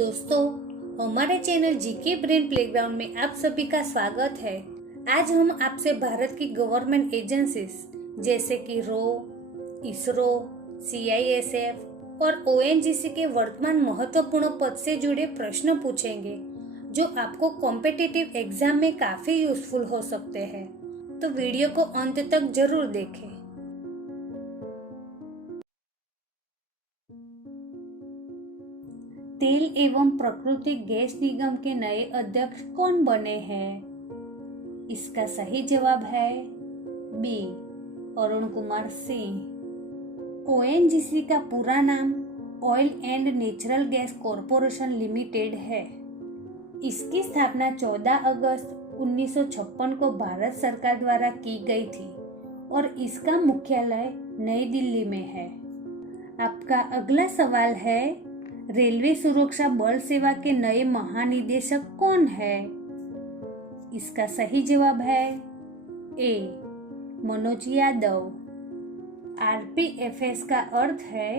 दोस्तों, हमारे channel GK brain playground में आप सभी का स्वागत है। आज हम आपसे भारत की गवर्नमेंट एजेंसीज जैसे कि इसरो, CISF और ONGC के वर्तमान महत्वपूर्ण पद से जुड़े प्रश्न पूछेंगे जो आपको कॉम्पिटिटिव एग्जाम में काफी यूजफुल हो सकते हैं। तो वीडियो को अंत तक जरूर देखें। तेल एवं प्राकृतिक गैस निगम के नए अध्यक्ष कौन बने हैं? इसका सही जवाब है बी, अरुण कुमार सिंह। ONGC का पूरा नाम oil and natural gas corporation limited है। इसकी स्थापना 14 अगस्त 1956 को भारत सरकार द्वारा की गई थी और इसका मुख्यालय नई दिल्ली में है। आपका अगला सवाल है, रेलवे सुरक्षा बल सेवा के नए महानिदेशक कौन है? इसका सही जवाब है ए, मनोज यादव। RPFS का अर्थ है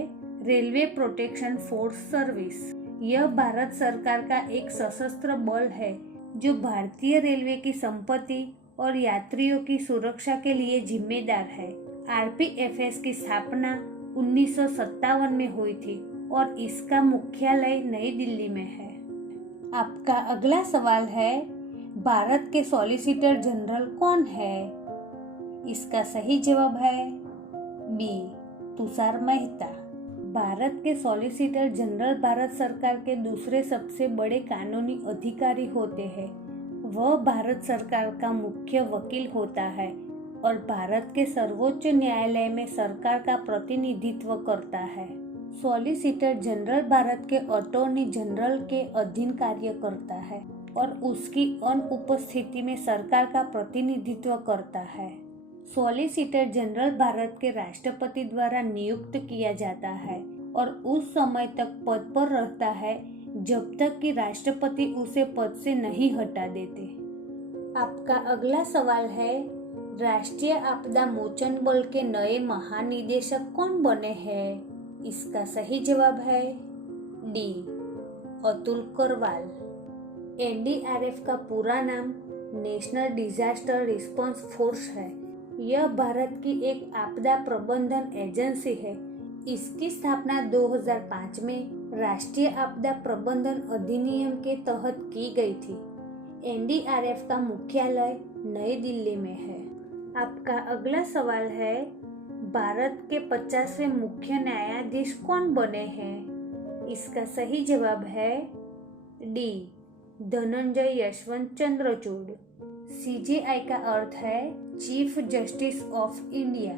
रेलवे प्रोटेक्शन फोर्स सर्विस। यह भारत सरकार का एक सशस्त्र बल है जो भारतीय रेलवे की संपत्ति और यात्रियों की सुरक्षा के लिए जिम्मेदार है। RPFS की स्थापना 1957 में हुई थी और इसका मुख्यालय नई दिल्ली में है। आपका अगला सवाल है, भारत के सॉलिसिटर जनरल कौन है? इसका सही जवाब है बी, तुषार मेहता। भारत के सॉलिसिटर जनरल भारत सरकार के दूसरे सबसे बड़े कानूनी अधिकारी होते हैं। वह भारत सरकार का मुख्य वकील होता है और भारत के सर्वोच्च न्यायालय में सरकार का प्रतिनिधित्व करता है। सॉलिसिटर जनरल भारत के अटॉर्नी जनरल के अधीन कार्य करता है और उसकी अनुपस्थिति में सरकार का प्रतिनिधित्व करता है। सॉलिसिटर जनरल भारत के राष्ट्रपति द्वारा नियुक्त किया जाता है और उस समय तक पद पर रहता है जब तक कि राष्ट्रपति उसे पद से नहीं हटा देते। आपका अगला सवाल है, राष्ट्रीय आपदा मोचन बल के नए महानिदेशक कौन बने हैं? इसका सही जवाब है डी, अतुल करवाल। NDRF का पूरा नाम नेशनल डिजास्टर रिस्पांस फोर्स है। यह भारत की एक आपदा प्रबंधन एजेंसी है। इसकी स्थापना 2005 में राष्ट्रीय आपदा प्रबंधन अधिनियम के तहत की गई थी। NDRF का मुख्यालय नई दिल्ली में है। आपका अगला सवाल है, भारत के 50वें मुख्य न्यायाधीश कौन बने हैं? इसका सही जवाब है डी, धनंजय यशवंत चंद्रचूड़। CJI का अर्थ है चीफ जस्टिस ऑफ इंडिया।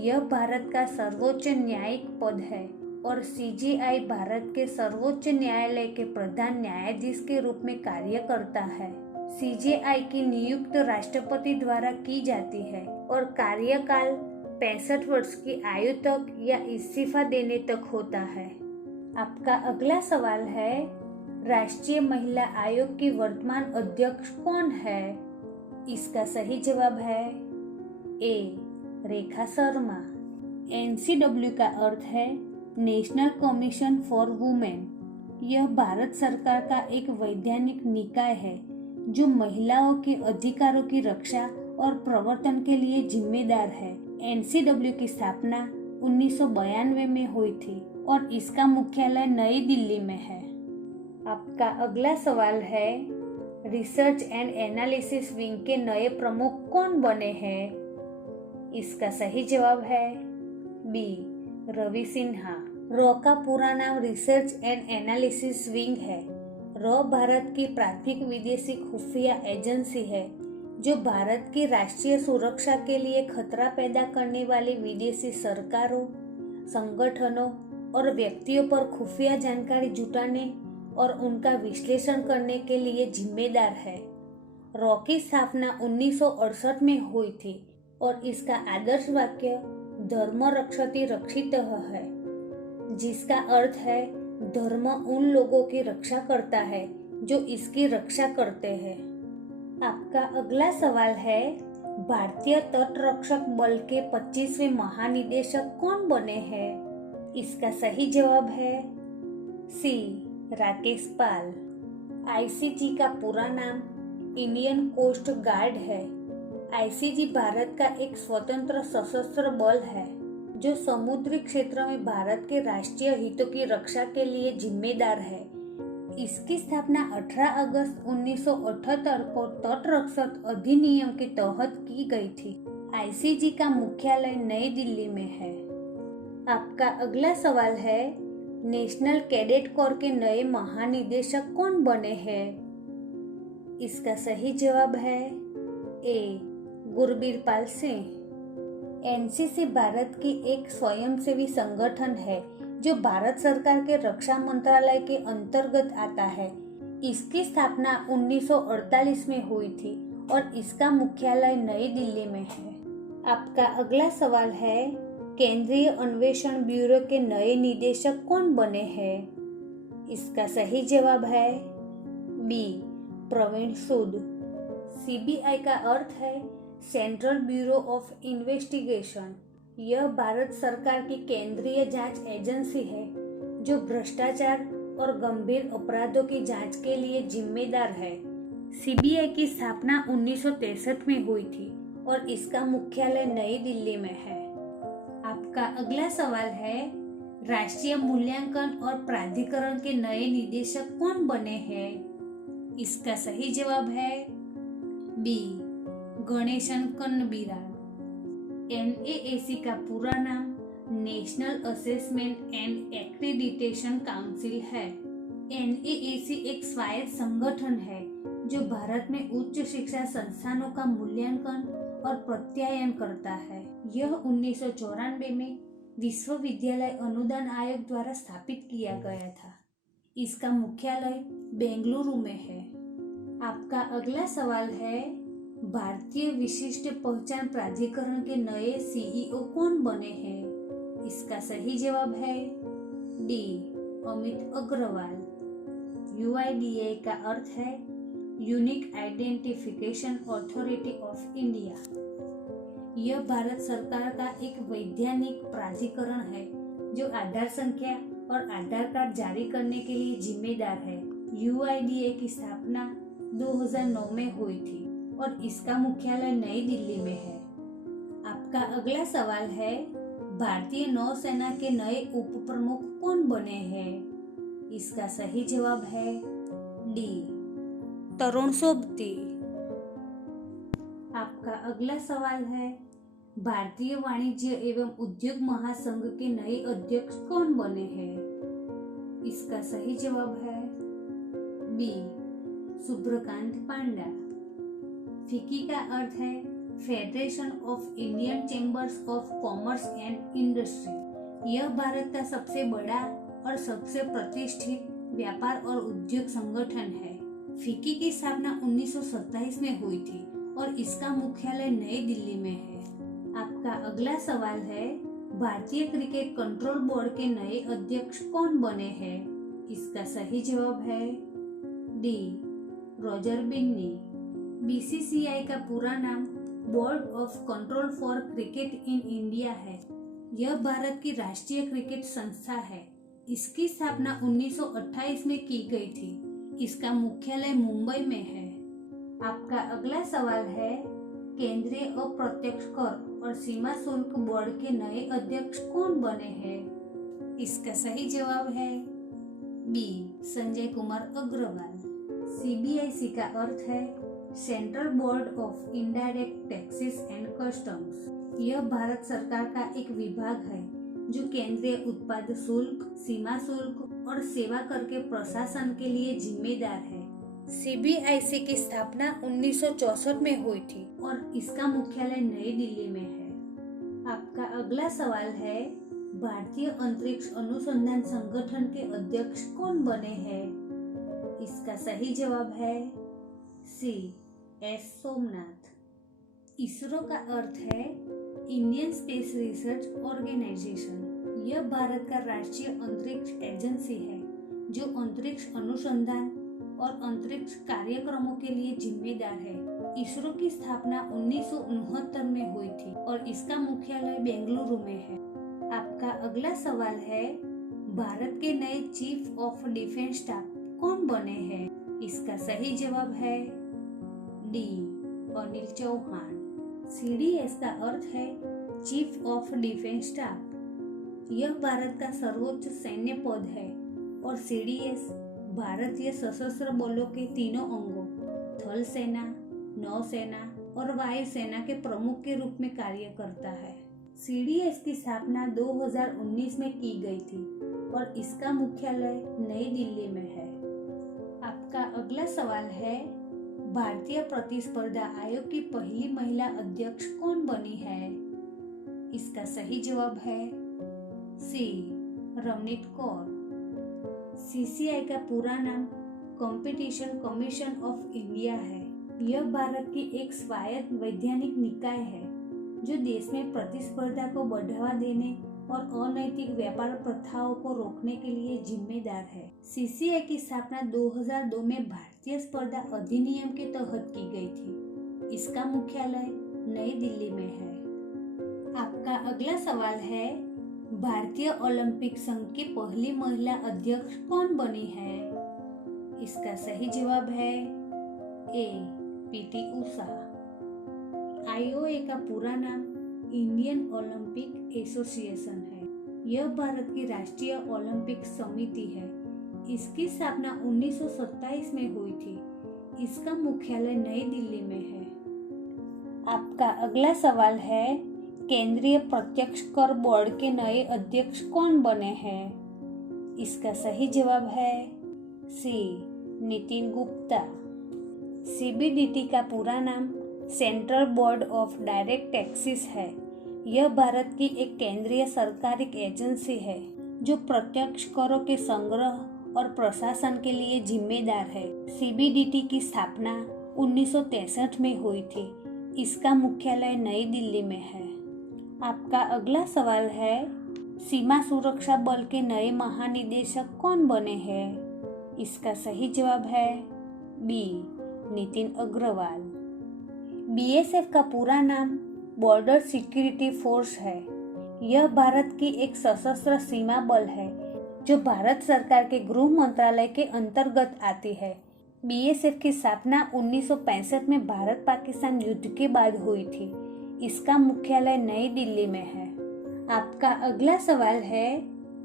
यह भारत का सर्वोच्च न्यायिक पद है और CJI भारत के सर्वोच्च न्यायालय के प्रधान न्यायाधीश के रूप में कार्य करता है। CJI की नियुक्त राष्ट्रपति द्वारा की जाती है और कार्यकाल 65 वर्ष की आयु तक या इस्तीफा देने तक होता है। आपका अगला सवाल है, राष्ट्रीय महिला आयोग की वर्तमान अध्यक्ष कौन है? इसका सही जवाब है ए, रेखा शर्मा। NCW का अर्थ है नेशनल कमीशन फॉर वुमेन। यह भारत सरकार का एक वैधानिक निकाय है जो महिलाओं के अधिकारों की रक्षा और प्रवर्तन के लिए जिम्मेदार है। NCW की स्थापना 1992 में हुई थी और इसका मुख्यालय नई दिल्ली में है। आपका अगला सवाल है, रिसर्च एंड एनालिसिस विंग के नए प्रमुख कौन बने हैं? इसका सही जवाब है बी, रवि सिन्हा। का पूरा नाम रिसर्च एंड एनालिसिस विंग है। भारत की प्राथमिक विदेशी खुफिया एजेंसी है जो भारत की राष्ट्रीय सुरक्षा के लिए खतरा पैदा करने वाली विदेशी सरकारों, संगठनों और व्यक्तियों पर खुफिया जानकारी जुटाने और उनका विश्लेषण करने के लिए जिम्मेदार है। की स्थापना 1968 में हुई थी और इसका आदर्श वाक्य धर्म रक्षति रक्षितः है, जिसका अर्थ है धर्म उन लोगों की रक्षा करता है जो इसकी रक्षा करते हैं। आपका अगला सवाल है, भारतीय तटरक्षक बल के 25वें महानिदेशक कौन बने हैं? इसका सही जवाब है सी, राकेश पाल। आईसीजी का पूरा नाम इंडियन कोस्ट गार्ड है। आईसीजी भारत का एक स्वतंत्र सशस्त्र बल है जो समुद्री क्षेत्र में भारत के राष्ट्रीय हितों की रक्षा के लिए जिम्मेदार है। इसकी स्थापना 18 अगस्त 1978 को तटरक्षक अधिनियम के तहत की गई थी। आईसीजी का मुख्यालय नई दिल्ली में है। आपका अगला सवाल है, नेशनल कैडेट कोर के नए महानिदेशक कौन बने हैं? इसका सही जवाब है ए. गुरबीर सिंह। एनसीसी भारत की एक स्वयंसेवी संगठन है जो भारत सरकार के रक्षा मंत्रालय के अंतर्गत आता है। इसकी स्थापना 1948 में हुई थी और इसका मुख्यालय नई दिल्ली में है। आपका अगला सवाल है, केंद्रीय अन्वेषण ब्यूरो के नए निदेशक कौन बने हैं? इसका सही जवाब है बी. प्रवीण सूद। सीबीआई का अर्थ है सेंट्रल ब्यूरो ऑफ इन्वेस्टिगेशन। यह भारत सरकार की केंद्रीय जांच एजेंसी है जो भ्रष्टाचार और गंभीर अपराधों की जांच के लिए जिम्मेदार है। सीबीआई की स्थापना 1963 में हुई थी और इसका मुख्यालय नई दिल्ली में है। आपका अगला सवाल है, राष्ट्रीय मूल्यांकन और प्राधिकरण के नए निदेशक कौन बने हैं? इसका सही जवाब है बी. गणेशन कन्नबिरान। एनएएसी का पूरा नाम national assessment and accreditation council है। एनएएसी एक स्वायत्त संगठन है जो भारत में उच्च शिक्षा संस्थानों का मूल्यांकन और प्रत्यायन करता है। यह 1994 में विश्वविद्यालय अनुदान आयोग द्वारा स्थापित किया गया था। इसका मुख्यालय बेंगलुरु में है। आपका अगला सवाल है, भारतीय विशिष्ट पहचान प्राधिकरण के नए सीईओ कौन बने हैं? इसका सही जवाब है डी. अमित अग्रवाल। यूआईडीए का अर्थ है unique identification authority of India. यह भारत सरकार का एक वैधानिक प्राधिकरण है जो आधार संख्या और आधार कार्ड जारी करने के लिए जिम्मेदार है। यूआईडीए की स्थापना 2009 में हुई थी और इसका मुख्यालय नई दिल्ली में है। आपका अगला सवाल है, भारतीय नौसेना के नए उप प्रमुख कौन बने हैं? इसका सही जवाब है डी. तरुण सोबती। आपका अगला सवाल है, भारतीय वाणिज्य एवं उद्योग महासंघ के नए अध्यक्ष कौन बने हैं? इसका सही जवाब है बी. सुब्रकांत पांडा। फिकी का अर्थ है federation of Indian chambers of commerce and industry. यह भारत का सबसे बड़ा और सबसे प्रतिष्ठित व्यापार और उद्योग संगठन है। फिकी की स्थापना 1927 में हुई थी और इसका मुख्यालय नई दिल्ली में है। आपका अगला सवाल है, भारतीय क्रिकेट कंट्रोल बोर्ड के नए अध्यक्ष कौन बने हैं? इसका सही जवाब है डी. रॉजर बिन्नी। बीसीसीआई का पूरा नाम board of control for cricket in India है। यह भारत की राष्ट्रीय क्रिकेट संस्था है। इसकी स्थापना 1928 में की गई थी। इसका मुख्यालय मुंबई में है। आपका अगला सवाल है, केंद्रीय अप्रत्यक्ष कर और सीमा शुल्क बोर्ड के नए अध्यक्ष कौन बने हैं? इसका सही जवाब है बी. संजय कुमार अग्रवाल। सीबीआईसी का अर्थ है central board of indirect taxes and customs. यह भारत सरकार का एक विभाग है जो केंद्रीय उत्पाद शुल्क, सीमा शुल्क और सेवा कर के प्रशासन के लिए जिम्मेदार है। सीबीआईसी की स्थापना 1964 में हुई थी और इसका मुख्यालय नई दिल्ली में है। आपका अगला सवाल है, भारतीय अंतरिक्ष अनुसंधान संगठन के अध्यक्ष कौन बने हैं? इसका सही जवाब है सी. एस. सोमनाथ। इसरो का अर्थ है इंडियन स्पेस रिसर्च ऑर्गेनाइजेशन। यह भारत का राष्ट्रीय अंतरिक्ष एजेंसी है जो अंतरिक्ष अनुसंधान और अंतरिक्ष कार्यक्रमों के लिए जिम्मेदार है। इसरो की स्थापना 1969 में हुई थी और इसका मुख्यालय बेंगलुरु में है। आपका अगला सवाल है, भारत के नए चीफ ऑफ डिफेंस स्टाफ कौन बने हैं? इसका सही जवाब है डी, अनिल चौहान। CDS का अर्थ है चीफ ऑफ डिफेंस स्टाफ। यह भारत का सर्वोच्च सैन्य पद है और CDS भारतीय सशस्त्र बलों के तीनों अंगों थल सेना, नौसेना और वायुसेना के प्रमुख के रूप में कार्य करता है। CDS की स्थापना 2019 में की गई थी और इसका मुख्यालय नई दिल्ली में है। आपका अगला सवाल है, भारतीय प्रतिस्पर्धा आयोग की पहली महिला अध्यक्ष कौन बनी है? इसका सही जवाब है सी, रमनीत कौर। CCI का पूरा नाम कंपटीशन कमीशन ऑफ इंडिया है। यह भारत की एक स्वायत्त वैधानिक निकाय है जो देश में प्रतिस्पर्धा को बढ़ावा देने और अनैतिक व्यापार प्रथाओं को रोकने के लिए जिम्मेदार है। CCI की स्थापना 2002 में भारतीय स्पर्धा अधिनियम के तहत की गई थी। इसका मुख्यालय नई दिल्ली में है। आपका अगला सवाल है, भारतीय ओलंपिक संघ की पहली महिला अध्यक्ष कौन बनी है? इसका सही जवाब है ए, PT उषा। IOA का पूरा नाम इंडियन ओलंपिक एसोसिएशन है। यह भारत की राष्ट्रीय ओलंपिक समिति है। इसकी स्थापना 1927 में हुई थी। इसका मुख्यालय नई दिल्ली में है। आपका अगला सवाल है, केंद्रीय प्रत्यक्ष कर बोर्ड के नए अध्यक्ष कौन बने हैं? इसका सही जवाब है सी, नितिन गुप्ता। CBDT का पूरा नाम central board of direct taxes है। यह भारत की एक केंद्रीय सरकारी एजेंसी है जो प्रत्यक्ष करों के संग्रह और प्रशासन के लिए जिम्मेदार है। CBDT की स्थापना 1963 में हुई थी। इसका मुख्यालय नई दिल्ली में है। आपका अगला सवाल है, सीमा सुरक्षा बल के नए महानिदेशक कौन बने हैं? इसका सही जवाब है बी, नितिन अग्रवाल। BSF का पूरा नाम बॉर्डर सिक्योरिटी फोर्स है। यह भारत की एक सशस्त्र सीमा बल है जो भारत सरकार के गृह मंत्रालय के अंतर्गत आती है। BSF की स्थापना 1965 में भारत पाकिस्तान युद्ध के बाद हुई थी। इसका मुख्यालय नई दिल्ली में है। आपका अगला सवाल है,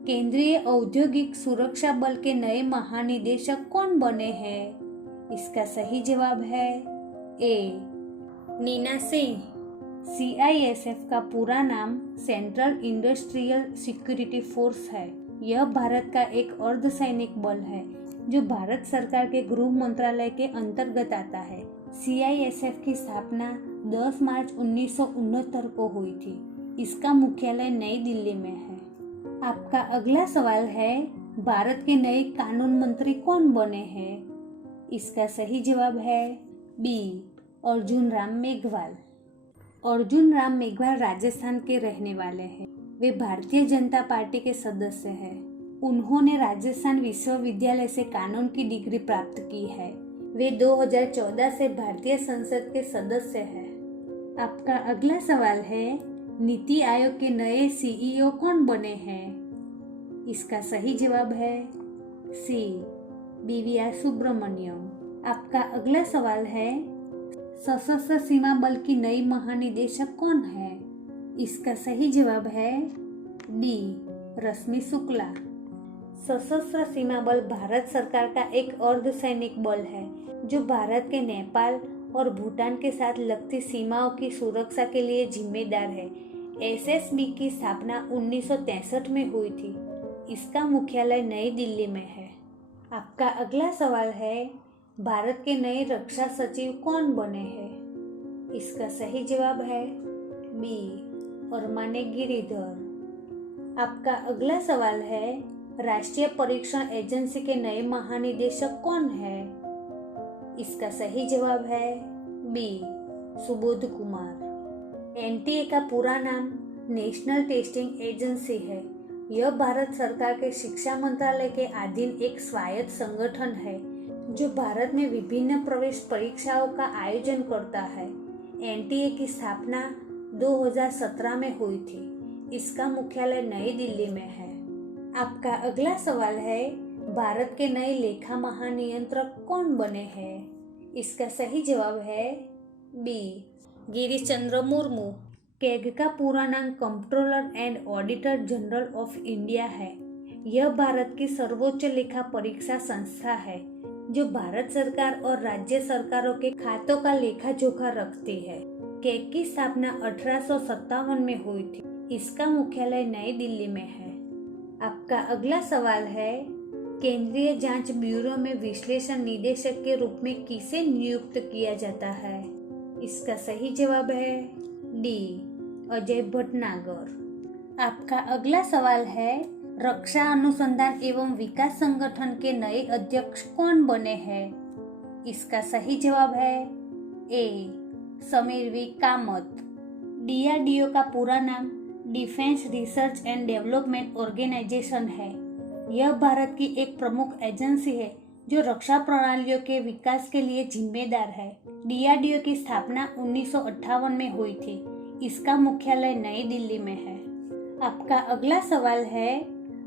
केंद्रीय औद्योगिक सुरक्षा बल के नए महानिदेशक कौन बने हैं? इसका सही जवाब है ए, नीना सिंह। CISF का पूरा नाम सेंट्रल इंडस्ट्रियल सिक्योरिटी फोर्स है। यह भारत का एक अर्धसैनिक बल है जो भारत सरकार के गृह मंत्रालय के अंतर्गत आता है। CISF की स्थापना 10 मार्च 1969 को हुई थी। इसका मुख्यालय नई दिल्ली में है। आपका अगला सवाल है, भारत के नए कानून मंत्री कौन बने हैं? इसका सही जवाब है बी, अर्जुन राम मेघवाल। अर्जुन राम मेघवाल राजस्थान के रहने वाले हैं। वे भारतीय जनता पार्टी के सदस्य हैं। उन्होंने राजस्थान विश्वविद्यालय से कानून की डिग्री प्राप्त की है। वे 2014 से भारतीय संसद के सदस्य हैं। आपका अगला सवाल है, नीति आयोग के नए CEO कौन बने हैं? इसका सही जवाब है सी, BVR सुब्रमण्यम। आपका अगला सवाल है, सशस्त्र सीमा बल की नई महानिदेशक कौन है? इसका सही जवाब है डी, रश्मि शुक्ला। सशस्त्र सीमा बल भारत सरकार का एक अर्धसैनिक बल है जो भारत के नेपाल और भूटान के साथ लगती सीमाओं की सुरक्षा के लिए जिम्मेदार है। SSB की स्थापना 1963 में हुई थी। इसका मुख्यालय नई दिल्ली में है। आपका अगला सवाल है, भारत के नए रक्षा सचिव कौन बने हैं? इसका सही जवाब है बी, अरमाने गिरिधर। आपका अगला सवाल है, राष्ट्रीय परीक्षण एजेंसी के नए महानिदेशक कौन है? इसका सही जवाब है बी, सुबोध कुमार। NTA का पूरा नाम नेशनल टेस्टिंग एजेंसी है। यह भारत सरकार के शिक्षा मंत्रालय के अधीन एक स्वायत्त संगठन है जो भारत में विभिन्न प्रवेश परीक्षाओं का आयोजन करता है। NTA की स्थापना 2017 में हुई थी। इसका मुख्यालय नई दिल्ली में है। आपका अगला सवाल है, भारत के नए लेखा महानियंत्रक कौन बने हैं? इसका सही जवाब है बी, गिरीश चंद्र मुर्मू। कैग का पूरा नाम controller and auditor general of India है। यह भारत की सर्वोच्च लेखा परीक्षा संस्था है जो भारत सरकार और राज्य सरकारों के खातों का लेखा जोखा रखती है। कैग की स्थापना 1857 में हुई थी। इसका मुख्यालय नई दिल्ली में है। आपका अगला सवाल है, केंद्रीय जांच ब्यूरो में विश्लेषण निदेशक के रूप में किसे नियुक्त किया जाता है? इसका सही जवाब है डी, अजय भटनागर। आपका अगला सवाल है, रक्षा अनुसंधान एवं विकास संगठन के नए अध्यक्ष कौन बने हैं? इसका सही जवाब है A, Sameer V Kamath. DRDO का पूरा नाम defence research and development organisation है। यह भारत की एक प्रमुख एजेंसी है जो रक्षा प्रणालियों के विकास के लिए जिम्मेदार है। डीआरडीओ की स्थापना 1958 में हुई थी। इसका मुख्यालय नई दिल्ली में है। आपका अगला सवाल है,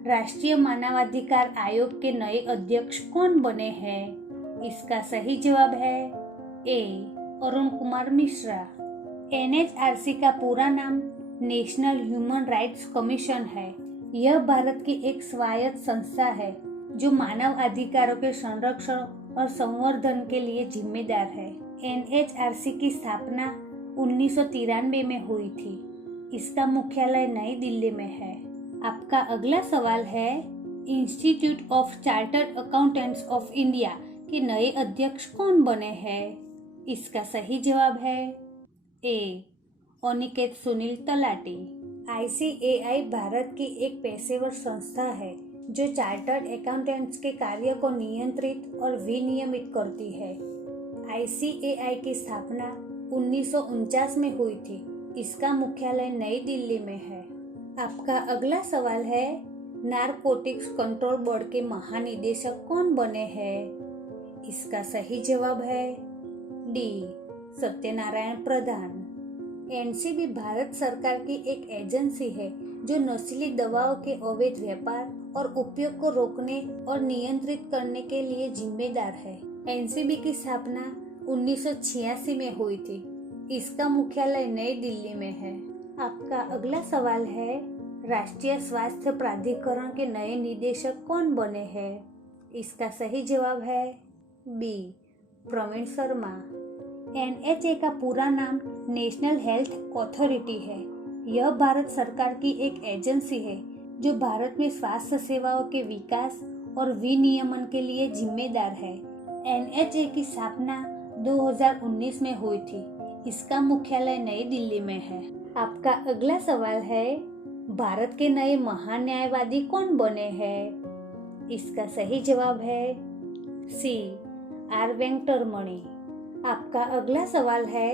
राष्ट्रीय मानवाधिकार आयोग के नए अध्यक्ष कौन बने हैं? इसका सही जवाब है ए, अरुण कुमार मिश्रा। एनएचआरसी का पूरा नाम नेशनल ह्यूमन राइट्स कमीशन है। यह भारत की एक स्वायत्त संस्था है जो मानव अधिकारों के संरक्षण और संवर्धन के लिए जिम्मेदार है। एनएचआरसी की स्थापना 1993 में हुई थी। इसका मुख्यालय नई दिल्ली में है। आपका अगला सवाल है, institute of chartered accountants of India के नए अध्यक्ष कौन बने हैं? इसका सही जवाब है ए, अनिकेत सुनील तलाटी। आईसीएआई भारत की एक पेशेवर संस्था है जो चार्टर्ड अकाउंटेंट्स के कार्य को नियंत्रित और विनियमित करती है। आईसीएआई की स्थापना 1949 में हुई थी। इसका मुख्यालय नई दिल्ली में है। आपका अगला सवाल है, नारकोटिक्स कंट्रोल बोर्ड के महानिदेशक कौन बने हैं? इसका सही जवाब है डी, सत्यनारायण प्रधान। एनसीबी भारत सरकार की एक एजेंसी है जो नशीली दवाओं के अवैध व्यापार और उपयोग को रोकने और नियंत्रित करने के लिए जिम्मेदार है। एनसीबी की स्थापना 1986 में हुई थी। इसका मुख्यालय नई दिल्ली में है। आपका अगला सवाल है, राष्ट्रीय स्वास्थ्य प्राधिकरण के नए निदेशक कौन बने हैं? इसका सही जवाब है बी, प्रवीण शर्मा। एनएचए का पूरा नाम नेशनल हेल्थ अथॉरिटी है। यह भारत सरकार की एक एजेंसी है जो भारत में स्वास्थ्य सेवाओं के विकास और विनियमन के लिए जिम्मेदार है। एनएचए की स्थापना 2019 में हुई थी। इसका मुख्यालय नई दिल्ली में है। आपका अगला सवाल है, भारत के नए महान्यायवादी कौन बने हैं? इसका सही जवाब है सी, आर वेंकटरमणि। आपका अगला सवाल है,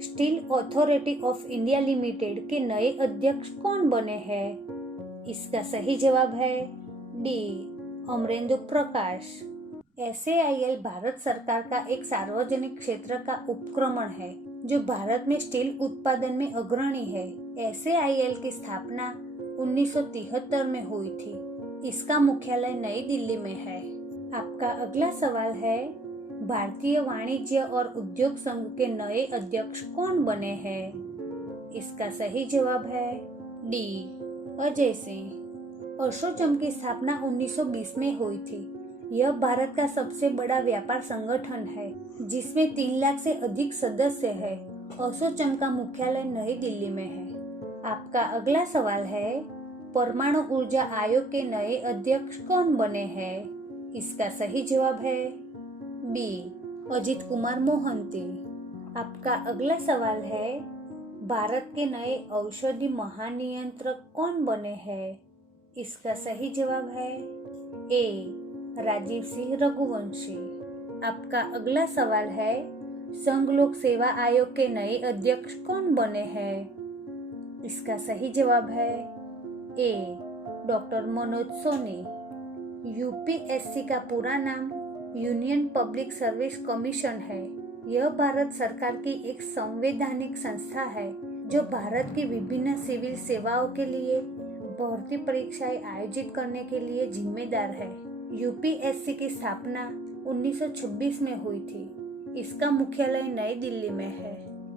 steel authority of India limited के नए अध्यक्ष कौन बने हैं? इसका सही जवाब है डी, अमरेंद्र प्रकाश। एसएआईएल भारत सरकार का एक सार्वजनिक क्षेत्र का उपक्रमण है जो भारत में स्टील उत्पादन में अग्रणी है। एसएआईएल की स्थापना 1973 में हुई थी। इसका मुख्यालय नई दिल्ली में है। आपका अगला सवाल है, भारतीय वाणिज्य और उद्योग संघ के नए अध्यक्ष कौन बने हैं? इसका सही जवाब है डी, अजय सिंह। असोचैम की स्थापना 1920 में हुई थी। यह भारत का सबसे बड़ा व्यापार संगठन है जिसमें 3 लाख से अधिक सदस्य है। असोचैम का मुख्यालय नई दिल्ली में है। आपका अगला सवाल है, परमाणु ऊर्जा आयोग के नए अध्यक्ष कौन बने हैं? इसका सही जवाब है बी, अजित कुमार मोहंती। आपका अगला सवाल है, भारत के नए औषधि महानियंत्रक कौन बने हैं? इसका सही जवाब है ए, राजीव सिंह रघुवंशी। आपका अगला सवाल है, संघ लोक सेवा आयोग के नए अध्यक्ष कौन बने हैं? इसका सही जवाब है ए, डॉक्टर मनोज सोनी। यूपीएससी का पूरा नाम यूनियन पब्लिक सर्विस कमीशन है। यह भारत सरकार की एक संवैधानिक संस्था है जो भारत की विभिन्न सिविल सेवाओं के लिए भर्ती परीक्षाएं आयोजित करने के लिए जिम्मेदार है। यूपीएससी की स्थापना 1926 में हुई थी। इसका मुख्यालय नई दिल्ली में है।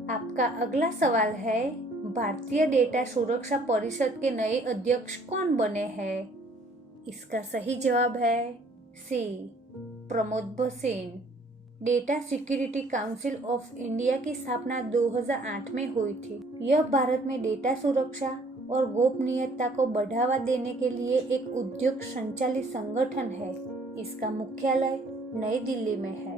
आपका अगला सवाल है, भारतीय डेटा सुरक्षा परिषद के नए अध्यक्ष कौन बने हैं? इसका सही जवाब है C, Pramod Bhasin. Data security council of India की स्थापना 2008 में हुई थी। यह भारत में डेटा सुरक्षा और गोपनीयता को बढ़ावा देने के लिए एक उद्योग संचालित संगठन है। इसका मुख्यालय नई दिल्ली में है।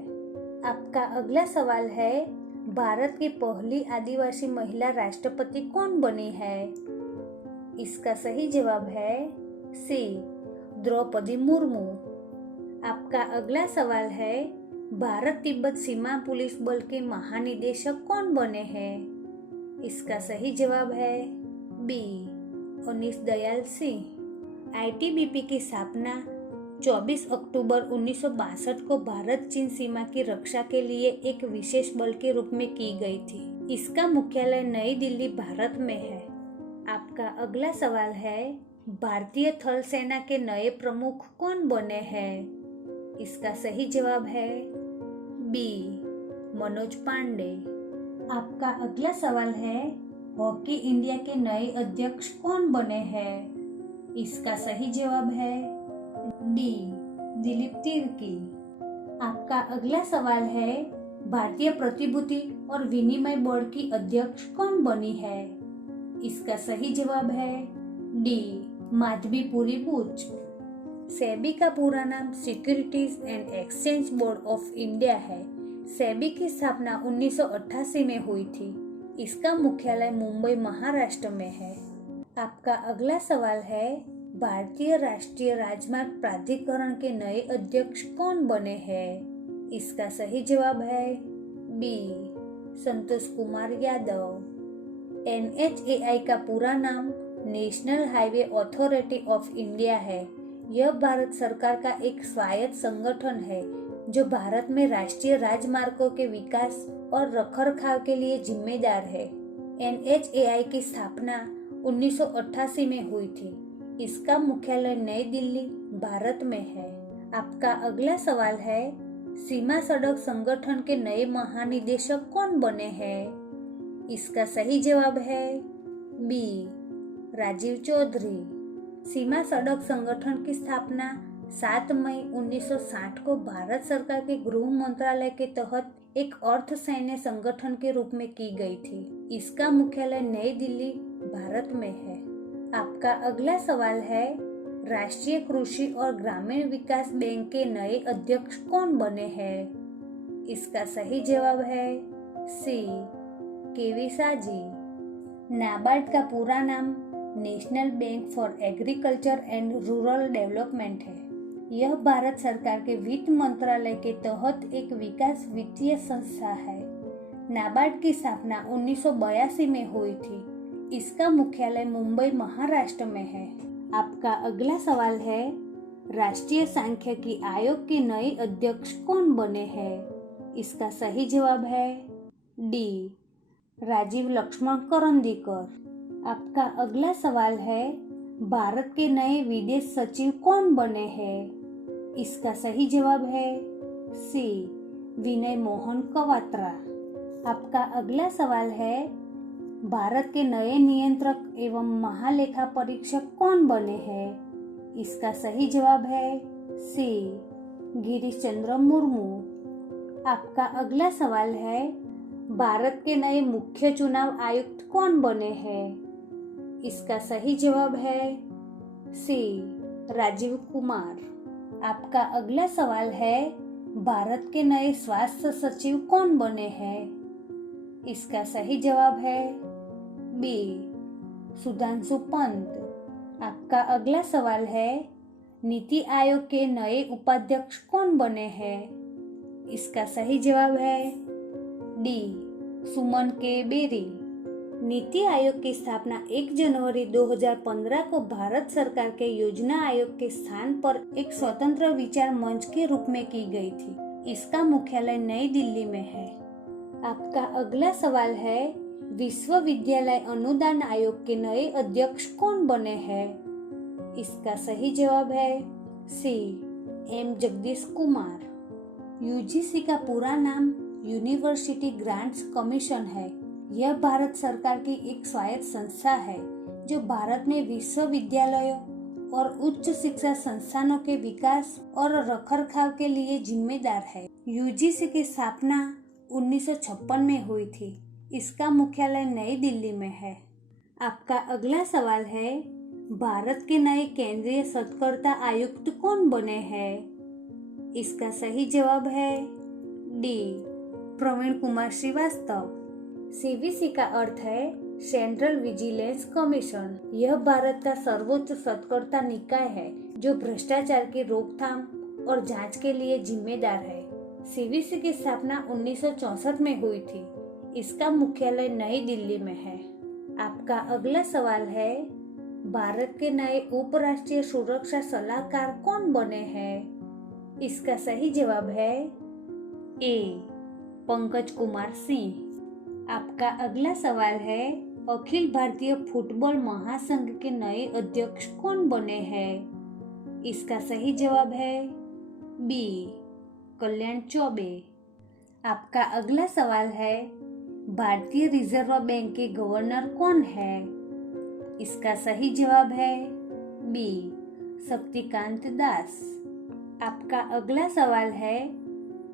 आपका अगला सवाल है, भारत की पहली आदिवासी महिला राष्ट्रपति कौन बनी है? इसका सही जवाब है सी, द्रौपदी मुर्मू। आपका अगला सवाल है, भारत तिब्बत सीमा पुलिस बल के महानिदेशक कौन बने हैं? इसका सही जवाब है बी, अनीश दयाल सिंह। आईटीबीपी की स्थापना 24 अक्टूबर 1962 को भारत चीन सीमा की रक्षा के लिए एक विशेष बल के रूप में की गई थी। इसका मुख्यालय नई दिल्ली, भारत में है। आपका अगला सवाल है, भारतीय थल सेना के नए प्रमुख कौन बने हैं? इसका सही जवाब है बी, मनोज पांडे। आपका अगला सवाल है, हॉकी इंडिया के नए अध्यक्ष कौन बने हैं? इसका सही जवाब है डी, दिलीप तिर्की। आपका अगला सवाल है, भारतीय प्रतिभूति और विनिमय बोर्ड की अध्यक्ष कौन बनी है? इसका सही जवाब है डी, माधवीपुरी बुच। सेबी का पूरा नाम securities and exchange board of India है। सेबी की स्थापना 1988 में हुई थी। इसका मुख्यालय मुंबई, महाराष्ट्र में है। आपका अगला सवाल है, भारतीय राष्ट्रीय राजमार्ग प्राधिकरण के नए अध्यक्ष कौन बने हैं? इसका सही जवाब है बी, संतोष कुमार यादव। एनएचएआई का पूरा नाम national highway authority of India है। यह भारत सरकार का एक स्वायत्त संगठन है जो भारत में राष्ट्रीय राजमार्गों के विकास और रखरखाव के लिए जिम्मेदार है। एनएचएआई की स्थापना 1988 में हुई थी। इसका मुख्यालय नई दिल्ली, भारत में है। आपका अगला सवाल है, सीमा सड़क संगठन के नए महानिदेशक कौन बने हैं? इसका सही जवाब है बी, राजीव चौधरी। सीमा सड़क संगठन की स्थापना 7 मई 1960 को भारत सरकार के गृह मंत्रालय के तहत एक अर्ध सैन्य संगठन के रूप में की गई थी। इसका मुख्यालय नई दिल्ली, भारत में है। आपका अगला सवाल है, राष्ट्रीय कृषि और ग्रामीण विकास बैंक के नए अध्यक्ष कौन बने हैं? इसका सही जवाब है सी, केवी साजी। नाबार्ड का पूरा नाम national bank for agriculture and rural development है। यह भारत सरकार के वित्त मंत्रालय के तहत एक विकास वित्तीय संस्था है। नाबार्ड की स्थापना 1982 में हुई थी। इसका मुख्यालय मुंबई, महाराष्ट्र में है। आपका अगला सवाल है, राष्ट्रीय सांख्यिकी आयोग के नए अध्यक्ष कौन बने हैं? इसका सही जवाब है डी, राजीव लक्ष्मण करंदीकर। आपका अगला सवाल है, भारत के नए विदेश सचिव कौन बने हैं? इसका सही जवाब है सी, विनय मोहन क्वात्रा। आपका अगला सवाल है, भारत के नए नियंत्रक एवं महालेखा परीक्षक कौन बने हैं? इसका सही जवाब है सी, गिरीश चंद्र मुर्मू। आपका अगला सवाल है, भारत के नए मुख्य चुनाव आयुक्त कौन बने हैं? इसका सही जवाब है सी, राजीव कुमार। आपका अगला सवाल है, भारत के नए स्वास्थ्य सचिव कौन बने हैं? इसका सही जवाब है बी, सुधांशु पंत। आपका अगला सवाल है, नीति आयोग के नए उपाध्यक्ष कौन बने हैं? इसका सही जवाब है डी, सुमन के बेरी। नीति आयोग की स्थापना 1 जनवरी 2015 को भारत सरकार के योजना आयोग के स्थान पर एक स्वतंत्र विचार मंच के रूप में की गई थी। इसका मुख्यालय नई दिल्ली में है। आपका अगला सवाल है, विश्वविद्यालय अनुदान आयोग के नए अध्यक्ष कौन बने हैं? इसका सही जवाब है सी, एम जगदीश कुमार। यूजीसी का पूरा नाम यूनिवर्सिटी ग्रांट्स कमीशन है। यह भारत सरकार की एक स्वायत्त संस्था है जो भारत में विश्वविद्यालयों और उच्च शिक्षा संस्थानों के विकास और रखरखाव के लिए जिम्मेदार है। यूजीसी की स्थापना 1956 में हुई थी। इसका मुख्यालय नई दिल्ली में है। आपका अगला सवाल है, भारत के नए केंद्रीय शोधकर्ता आयुक्त कौन बने हैं? इसका सही जवाब है डी, प्रवीण कुमार श्रीवास्तव। सीवीसी का अर्थ है सेंट्रल विजिलेंस कमीशन। यह भारत का सर्वोच्च शोधकर्ता निकाय है जो भ्रष्टाचार की रोकथाम और जांच के लिए जिम्मेदार है। सीवीसी की स्थापना 1964 में हुई थी। इसका मुख्यालय नई दिल्ली में है। आपका अगला सवाल है, भारत के नए उपराष्ट्रीय सुरक्षा सलाहकार कौन बने हैं? इसका सही जवाब है ए, पंकज कुमार सिंह। आपका अगला सवाल है, अखिल भारतीय फुटबॉल महासंघ के नए अध्यक्ष कौन बने हैं? इसका सही जवाब है बी, कल्याण चौबे। आपका अगला सवाल है, भारतीय रिजर्व बैंक के गवर्नर कौन है? इसका सही जवाब है बी, शक्तिकांत दास। आपका अगला सवाल है,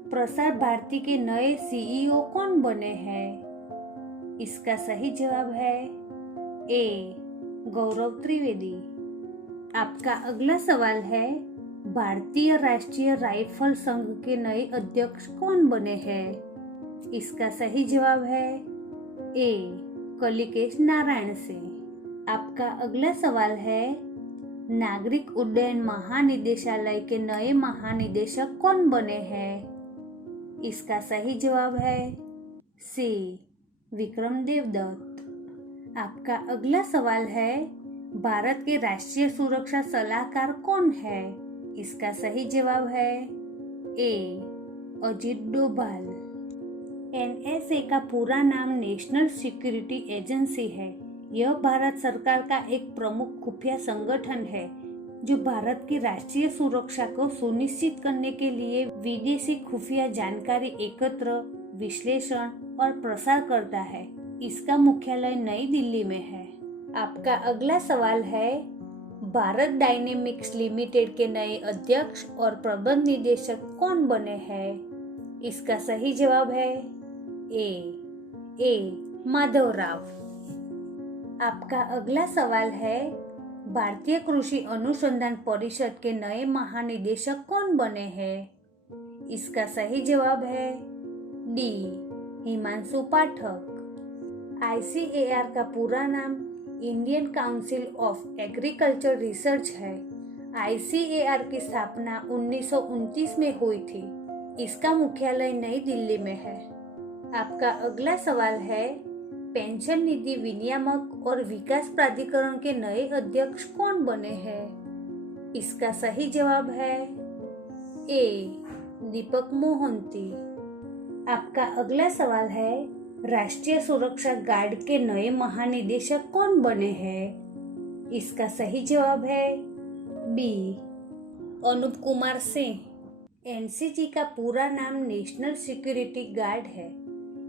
प्रसार भारती के नए सीईओ कौन बने हैं? इसका सही जवाब है ए, गौरव त्रिवेदी। आपका अगला सवाल है, भारतीय राष्ट्रीय राइफल संघ के नए अध्यक्ष कौन बने हैं? इसका सही जवाब है ए, कलिकेश नारायण सिंह। आपका अगला सवाल है, नागरिक उड्डयन महानिदेशालय के नए महानिदेशक कौन बने हैं? इसका सही जवाब है सी, विक्रम देवदत्त। आपका अगला सवाल है, भारत के राष्ट्रीय सुरक्षा सलाहकार कौन है? इसका सही जवाब है ए, अजीत डोभाल। एनएसए का पूरा नाम नेशनल सिक्योरिटी एजेंसी है। यह भारत सरकार का एक प्रमुख खुफिया संगठन है जो भारत की राष्ट्रीय सुरक्षा को सुनिश्चित करने के लिए विदेशी खुफिया जानकारी एकत्र, विश्लेषण और प्रसार करता है। इसका मुख्यालय नई दिल्ली में है। आपका अगला सवाल है, भारत डायनेमिक्स लिमिटेड के नए अध्यक्ष और प्रबंध निदेशक कौन बने हैं? इसका सही जवाब है ए, माधव राव। आपका अगला सवाल है, भारतीय कृषि अनुसंधान परिषद के नए महानिदेशक कौन बने हैं? इसका सही जवाब है डी, हिमांशु पाठक। आईसीएआर का पूरा नाम Indian council of agriculture research है। आईसीएआर की स्थापना 1929 में हुई थी। इसका मुख्यालय नई दिल्ली में है। आपका अगला सवाल है, पेंशन निधि विनियामक और विकास प्राधिकरण के नए अध्यक्ष कौन बने हैं? इसका सही जवाब है ए, दीपक मोहंती। आपका अगला सवाल है, राष्ट्रीय सुरक्षा गार्ड के नए महानिदेशक कौन बने हैं? इसका सही जवाब है बी, अनूप कुमार सिंह। एनसीजी का पूरा नाम नेशनल सिक्योरिटी गार्ड है।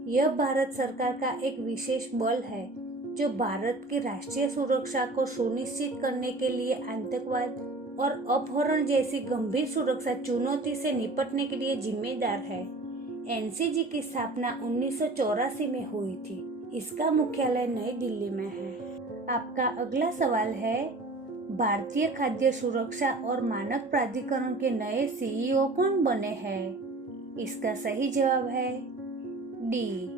यह भारत सरकार का एक विशेष बल है जो भारत की राष्ट्रीय सुरक्षा को सुनिश्चित करने के लिए आतंकवाद और अपहरण जैसी गंभीर सुरक्षा चुनौती से निपटने के लिए जिम्मेदार है। एनसीजी की स्थापना 1984 में हुई थी। इसका मुख्यालय नई दिल्ली में है। आपका अगला सवाल है, भारतीय खाद्य सुरक्षा और मानक प्राधिकरण के नए सीईओ कौन बने हैं? इसका सही जवाब है डी,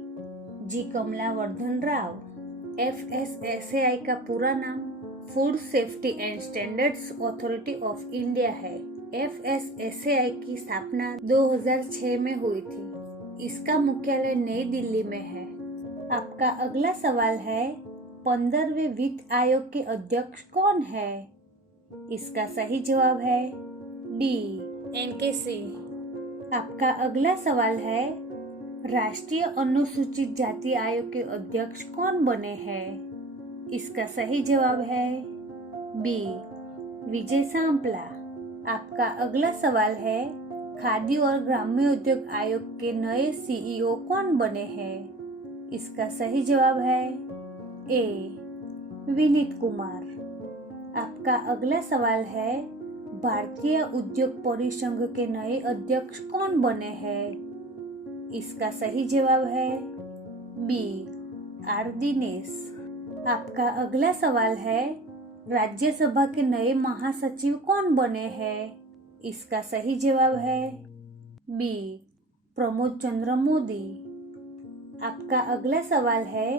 जी कमलावर्धन राव। एफएसएसएआई का पूरा नाम food safety and standards authority of India है। एफएसएसएआई की स्थापना 2006 में हुई थी। इसका मुख्यालय नई दिल्ली में है। आपका अगला सवाल है, 15वें वित्त आयोग के अध्यक्ष कौन है? इसका सही जवाब है डी, एनके सिंह। आपका अगला सवाल है, राष्ट्रीय अनुसूचित जाति आयोग के अध्यक्ष कौन बने हैं? इसका सही जवाब है बी, विजय सांपला। आपका अगला सवाल है, खादी और ग्राम्य उद्योग आयोग के नए सीईओ कौन बने हैं? इसका सही जवाब है ए, विनीत कुमार। आपका अगला सवाल है, भारतीय उद्योग परिसंघ के नए अध्यक्ष कौन बने हैं? इसका सही जवाब है बी, आर दिनेश। आपका अगला सवाल है, राज्यसभा के नए महासचिव कौन बने हैं? इसका सही जवाब है बी, प्रमोद चंद्र मोदी। आपका अगला सवाल है,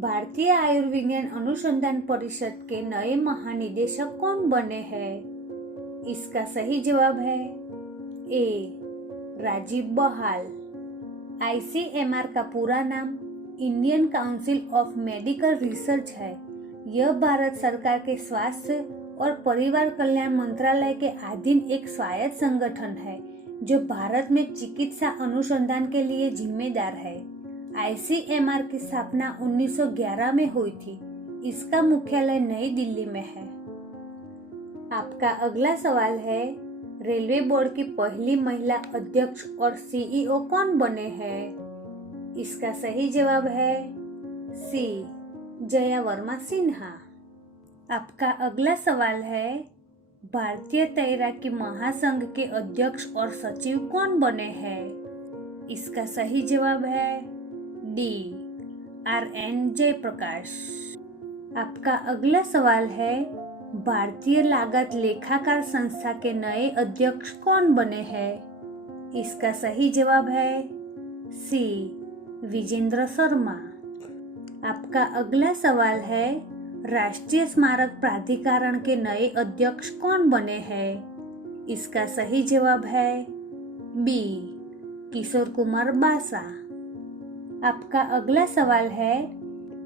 भारतीय आयुर्विज्ञान अनुसंधान परिषद के नए महानिदेशक कौन बने हैं? इसका सही जवाब है ए, राजीव बहाल। आईसीएमआर का पूरा नाम Indian council of medical research है। यह भारत सरकार के स्वास्थ्य और परिवार कल्याण मंत्रालय के अधीन एक स्वायत्त संगठन है जो भारत में चिकित्सा अनुसंधान के लिए जिम्मेदार है। आईसीएमआर की स्थापना 1911 में हुई थी। इसका मुख्यालय नई दिल्ली में है। आपका अगला सवाल है, रेलवे बोर्ड की पहली महिला अध्यक्ष और सीईओ कौन बने हैं? इसका सही जवाब है सी, जया वर्मा सिन्हा। आपका अगला सवाल है, भारतीय तैराकी महासंघ के अध्यक्ष और सचिव कौन बने हैं? इसका सही जवाब है डी, आर एन जयप्रकाश। आपका अगला सवाल है, भारतीय लागत लेखाकार संस्था के नए अध्यक्ष कौन बने हैं? इसका सही जवाब है सी, विजेंद्र शर्मा। आपका अगला सवाल है, राष्ट्रीय स्मारक प्राधिकरण के नए अध्यक्ष कौन बने हैं? इसका सही जवाब है बी, किशोर कुमार बासा। आपका अगला सवाल है,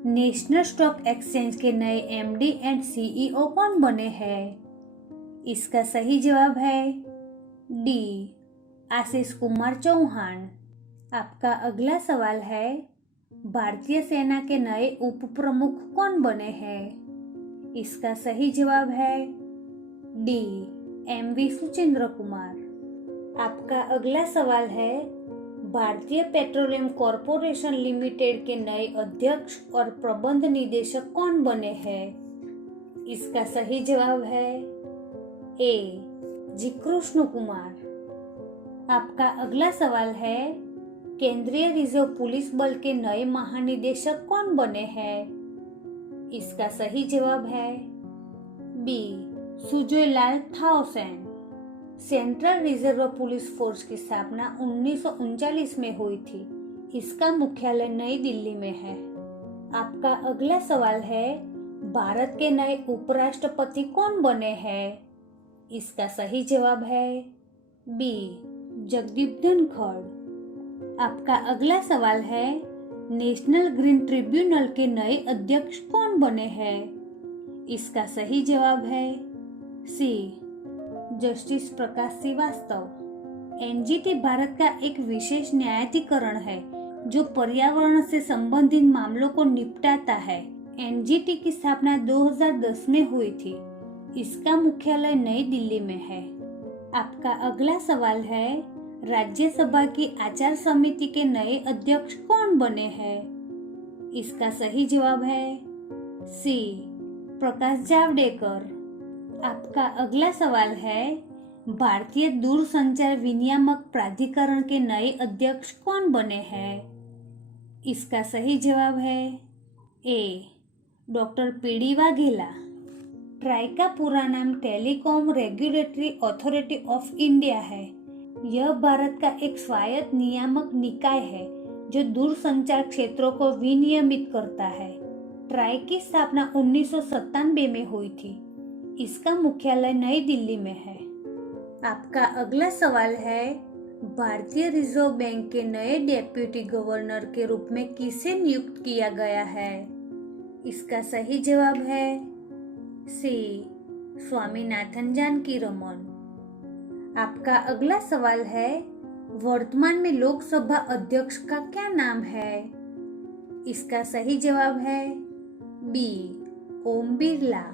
नेशनल स्टॉक एक्सचेंज के नए एमडी एंड सीईओ कौन बने हैं? इसका सही जवाब है डी, आशीष कुमार चौहान। आपका अगला सवाल है, भारतीय सेना के नए उप प्रमुख कौन बने हैं? इसका सही जवाब है डी, एमवी सुचेंद्र कुमार। आपका अगला सवाल है, भारतीय पेट्रोलियम कॉरपोरेशन लिमिटेड के नए अध्यक्ष और प्रबंध निदेशक कौन बने हैं? इसका सही जवाब है ए, जी कृष्ण कुमार। आपका अगला सवाल है, केंद्रीय रिजर्व पुलिस बल के नए महानिदेशक कौन बने हैं? इसका सही जवाब है बी, सुजय लाल थाउसेन। सेंट्रल रिजर्व पुलिस फोर्स की स्थापना 1939 में हुई थी। इसका मुख्यालय नई दिल्ली में है। आपका अगला सवाल है, भारत के नए उपराष्ट्रपति कौन बने हैं? इसका सही जवाब है बी, जगदीप धनखड़। आपका अगला सवाल है, नेशनल ग्रीन ट्रिब्यूनल के नए अध्यक्ष कौन बने हैं? इसका सही जवाब है सी, जस्टिस प्रकाश श्रीवास्तव। एनजीटी भारत का एक विशेष न्यायाधिकरण है जो पर्यावरण से संबंधित मामलों को निपटाता है। एनजीटी की स्थापना 2010 में हुई थी। इसका मुख्यालय नई दिल्ली में है। आपका अगला सवाल है, राज्यसभा की आचार समिति के नए अध्यक्ष कौन बने हैं? इसका सही जवाब है सी, प्रकाश जावड़ेकर। आपका अगला सवाल है, भारतीय दूरसंचार विनियामक प्राधिकरण के नए अध्यक्ष कौन बने हैं? इसका सही जवाब है ए, डॉक्टर पीडी वाघेला। ट्राई का पूरा नाम telecom regulatory authority of India है। यह भारत का एक स्वायत्त नियामक निकाय है जो दूरसंचार क्षेत्रों को विनियमित करता है। ट्राई की स्थापना 1997 में हुई थी। इसका मुख्यालय नई दिल्ली में है। आपका अगला सवाल है, भारतीय रिजर्व बैंक के नए डेप्यूटी गवर्नर के रूप में किसे नियुक्त किया गया है? इसका सही जवाब है सी, स्वामीनाथन जानकीरमन। आपका अगला सवाल है, वर्तमान में लोकसभा अध्यक्ष का क्या नाम है? इसका सही जवाब है बी, ओम बिरला।